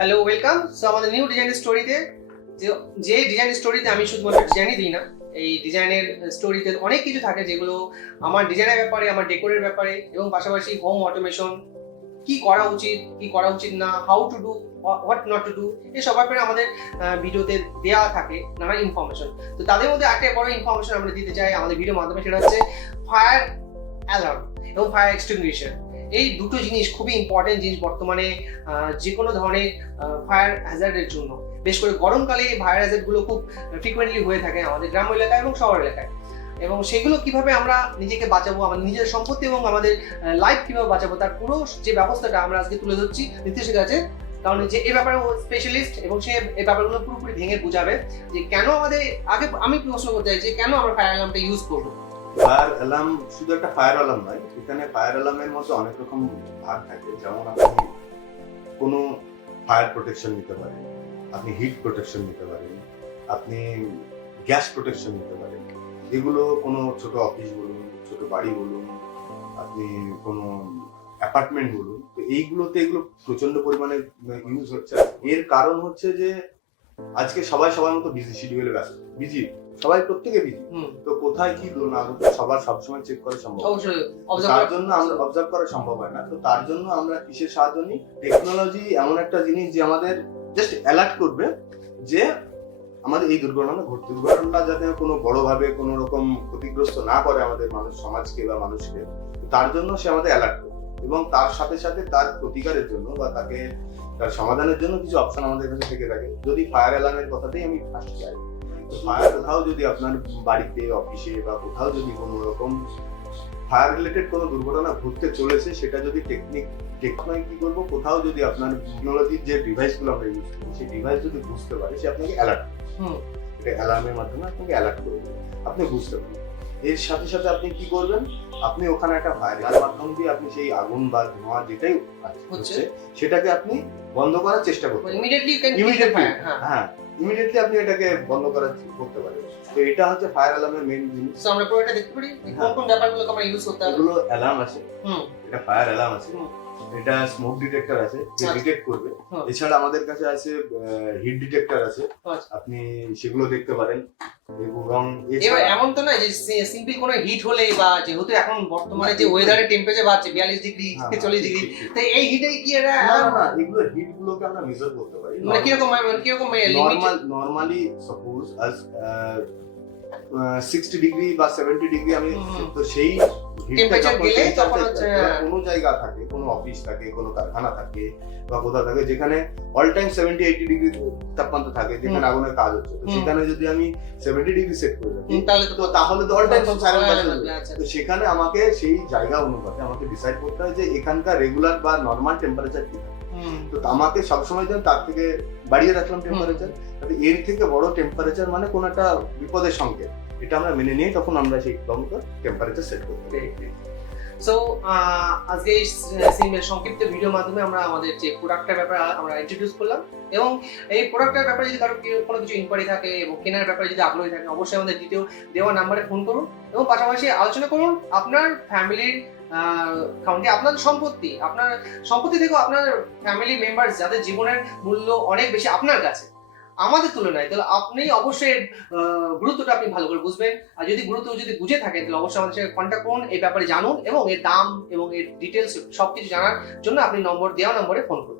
Hello welcome so আমাদের new design স্টোরিতে যে ডিজাইন স্টোরিতে আমি শুধুমাত্র ডিজাইনই দিই না, এই ডিজাইনের স্টোরিতে অনেক কিছু থাকে যেগুলো আমার ডিজাইনের ব্যাপারে, আমার ডেকোরের ব্যাপারে এবং পাশাপাশি হোম অটোমেশন কি করা উচিত, কি করা উচিত না how to do what not to do এই সব ব্যাপারে আমাদের ভিডিওতে দেওয়া থাকে নানা ইনফরমেশন তো তাদের মধ্যে একটা বড় ইনফরমেশন আমরা দিতে চাই আমাদের ভিডিওর মাধ্যমে, সেটা হচ্ছে ফায়ার অ্যালার্ম এবং ফায়ার এক্সটিংগুইশার এই দুটো জিনিস খুবই ইম্পর্টেন্ট জিনিস বর্তমানে যে কোনো ধরনের ফায়ার হ্যাজার্ডের জন্য। বেশ করে গরমকালে এই ফায়ার হ্যাজার্ডগুলো খুব ফ্রিকোয়েন্টলি হয়ে থাকে আমাদের গ্রাম এলাকায় এবং শহর এলাকায়। এবং সেগুলো কীভাবে আমরা নিজেকে বাঁচাবো, আমাদের নিজের সম্পত্তি এবং আমাদের লাইফ কীভাবে বাঁচাবো, তার পুরো যে ব্যবস্থাটা আমরা আজকে তুলে ধরছি নীতিশের কাছে কারণ যে এ ব্যাপারে স্পেশালিস্ট এবং সে এই ব্যাপারগুলো পুরোপুরি ভেঙে বুঝাবে যে কেন আমাদের, আগে আমি প্রশ্ন করতে চাই যে কেন আমরা ফায়ার অ্যালার্মটা ইউজ করব? ফায়ার অ্যালার্ম শুধু একটা ফায়ার অ্যালার্ম নয়, এখানে ফায়ার অ্যালার্মের মধ্যে অনেক রকম ভাগ থাকে। যেমন আপনি কোনো ফায়ার প্রোটেকশন নিতে পারেন, আপনি হিট প্রোটেকশন নিতে পারেন, আপনি গ্যাস প্রোটেকশন নিতে পারেন। এগুলো কোনো ছোট অফিস বলুন, ছোট বাড়ি বলুন, আপনি কোনো অ্যাপার্টমেন্ট বলুন, তো এইগুলোতে এগুলো প্রচণ্ড পরিমাণে ইউজ হচ্ছে। এর কারণ হচ্ছে যে, আজকে সবাই সবার মতো বিজি শিডিউলে ব্যস্ত। বিজি সবাই প্রত্যেকে বিজি তো কোথায় কি না সবার সবসময় চেক করা সম্ভব। তার জন্য আমরা অবজার্ভ করা সম্ভব হয় না। তো তার জন্য আমরা কিসের সাহায্য নিই? টেকনোলজি এমন একটা জিনিস যে আমাদের জাস্ট অ্যালার্ট করবে যে আমাদের এই দুর্ঘটনা ঘটছে দুর্ঘটনাটা যাতে কোনো বড়ভাবে কোনো রকম ক্ষতিগ্রস্ত না করে আমাদের মানুষ সমাজকে বা মানুষকে। তার জন্য সে আমাদের অ্যালার্ট করবে। এবং তার সাথে সাথে তার প্রতিকারের জন্য বা তাকে তার সমাধানের জন্য কিছু অপশন আমাদের কাছে থেকে থাকে। যদি ফায়ার অ্যালার্মের কথাতেই আমি ফার্স্ট যাই। ফায়ার কোথাও যদি আপনার বাড়িতে অফিসে বা কোথাও যদি কোনো রকম ফায়ার রিলেটেড কোনো দুর্ঘটনা ঘটতে চলেছে সেটা যদি টেকনিক কি করব? কোথাও যদি আপনার টেকনোলজির যে ডিভাইসগুলো আমরা ইউজ করি সেই ডিভাইস যদি বুঝতে পারে সে আপনাকে অ্যালার্ট এটা অ্যালার্মের মাধ্যমে আপনাকে অ্যালার্ট করে দেবে। আপনি বুঝতে পারবেন। এর সাথে সাথে আপনি কি করবেন? আপনি ওখানে একটা ফায়ার যার মাধ্যম দিয়ে আপনি সেই আগুন বা ধোঁয়া যেটাই হচ্ছে। সেটাকে আপনি বন্ধ করার চেষ্টা করবেন ইমিডিয়েটলি ইউ ক্যান Immediately, হ্যাঁ। হ্যাঁ। ইমিডিয়েটলি আপনি এটাকে বন্ধ করার করতে পারেন। তো এটা হচ্ছে ফায়ার অ্যালার্মের মেইন জিনিস। সো আমরা পুরো এটা দেখতে পারি কোন। কোন ব্যাপারগুলো আমরা ইউজ করতে হবে। এগুলো অ্যালার্ম আছে। হুম। এটা ফায়ার অ্যালার্ম আছে। এটা স্মোক ডিটেক্টর আছে যে আচ্ছা। ডিটেক্ট করবে। এছাড়া আমাদের কাছে আছে হিট ডিটেক্টর আছে। আচ্ছা। আপনি সেগুলো দেখতে পারেন। এবং এবার এমন তো নয় যে সিম্পল কোনো হিট হলে বা যেহেতু এখন বর্তমানে যে ওয়েদারের টেম্পারেচার বাড়ছে বিয়াল্লিশ ডিগ্রি চল্লিশ ডিগ্রি ঠিক। এই হিটে কি এটা না না না এগুলো হিট গুলোকে আমরা মেজার করতে পারি। মানে কীরকম মানে কীরকম নর্মাল নর্মালি সাপোজ আজ সিক্সটি ডিগ্রি বা সেভেন্টি ডিগ্রি আমি তো সেই গেলে তখন হচ্ছে। কোনো জায়গা থাকে কোনো অফিস থাকে কোনো কারখানা থাকে বা কোথাও থাকে যেখানে all time seventy eighty degree তাপমাত্রা থাকে যেখানে আগুনের কাজ হচ্ছে। তো সেখানে যদি আমি সেভেন্টি ডিগ্রি সেট করে রাখি তাহলে তো তো তাহলে তো অল টাইম। তো সেখানে আমাকে সেই জায়গা অনুপাতে আমাকে ডিসাইড করতে হয় যে এখানকার রেগুলার বা নর্মাল টেম্পারেচার কি থাকে। তো আমাকে সবসময় যেন তার থেকে বাড়িয়ে রাখলাম টেম্পারেচার এর থেকে বড় টেম্পারেচার মানে কোন একটা বিপদের সংকেত। এটা আমরা মেনে নিয়ে তখন আমরা সেই দমকা টেম্পারেচার সেট করতে পারি সো আজকে এই সিমের সংক্ষিপ্ত ভিডিওর মাধ্যমে আমরা আমাদের যে প্রোডাক্টের ব্যাপারে আমরা ইন্ট্রোডিউস করলাম এবং এই প্রোডাক্টের ব্যাপারে যদি কারও কোনো কিছু ইনকোয়ারি থাকে এবং কেনার ব্যাপারে যদি আগ্রহী থাকে, অবশ্যই আমাদের দ্বিতীয় দেওয়া নাম্বারে ফোন করুন এবং পাশাপাশি আলোচনা করুন আপনার ফ্যামিলির কারণ আপনার সম্পত্তি আপনার সম্পত্তি থেকেও আপনার ফ্যামিলি মেম্বার যাদের জীবনের মূল্য অনেক বেশি আপনার কাছে। আমাদের তুলনায়, তাহলে আপনি অবশ্যই গুরুত্বটা আপনি ভালো করে বুঝবেন। আর যদি গুরুত্ব যদি বুঝে থাকেন, তাহলে অবশ্যই আমাদের সাথে কন্ট্যাক্ট করুন, এই ব্যাপারে জানুন এবং এর দাম এবং এর ডিটেলস সবকিছু জানার জন্য আপনি নম্বর, দেওয়া নম্বরে ফোন করুন।